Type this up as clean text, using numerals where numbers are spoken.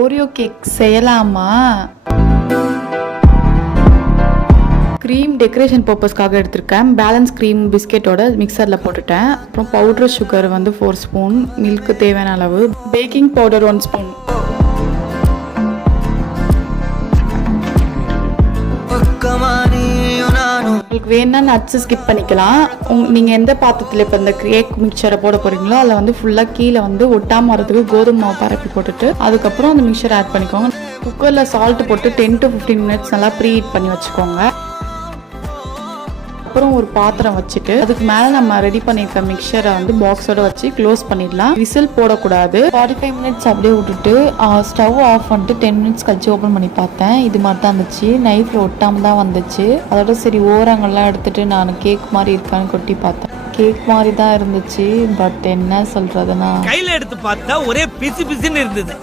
Oreo cake செய்யலாமா? Cream decoration பர்பஸ்க்காக எடுத்திருக்கேன். பேலன்ஸ் க்ரீம் பிஸ்கெட்டோட மிக்சரில் போட்டுட்டேன். அப்புறம் பவுடர் சுகர் 4 ஸ்பூன், மில்க்கு தேவையான அளவு, பேக்கிங் பவுடர் 1 ஸ்பூன். உங்களுக்கு வேணும்னா நட்ஸு ஸ்கிப் பண்ணிக்கலாம். நீங்கள் எந்த பாத்திரத்தில் இப்போ இந்த கேக் மிக்சரை போட போகிறீங்களோ அதில் ஃபுல்லாக கீழே ஒட்டாமல் வரதுக்கு கோதுமை மாவு பரப்பி போட்டுட்டு அதுக்கப்புறம் அந்த மிக்சரை ஆட் பண்ணிக்கோங்க. குக்கரில் சால்ட் போட்டு 10 to 15 மினிட்ஸ் நல்லா ப்ரீ ஹீட் பண்ணி வச்சுக்கோங்க. அப்புறம் ஒரு பாத்திரம் வச்சுட்டு அதுக்கு மேலே நம்ம ரெடி பண்ணியிருக்க மிக்சரை பாக்ஸோட வச்சு க்ளோஸ் பண்ணிடலாம். விசில் போடக்கூடாது. 45 மினிட்ஸ் அப்படியே விட்டுட்டு ஸ்டவ் ஆஃப் பண்ணிட்டு 10 மினிட்ஸ் கழிச்சு ஓப்பன் பண்ணி பார்த்தேன். இது மாதிரி தான் இருந்துச்சு. நைஃப்பில் ஒட்டாமல் தான் வந்துச்சு. அதோட சரி ஓரங்கள்லாம் எடுத்துட்டு நான் கேக் மாதிரி இருக்கான்னு கொட்டி பார்த்தேன். கேக் மாதிரி தான் இருந்துச்சு. பட் என்ன சொல்றதுன்னா கையில எடுத்து பார்த்தா ஒரே பிசு பிசுன்னு இருந்தது.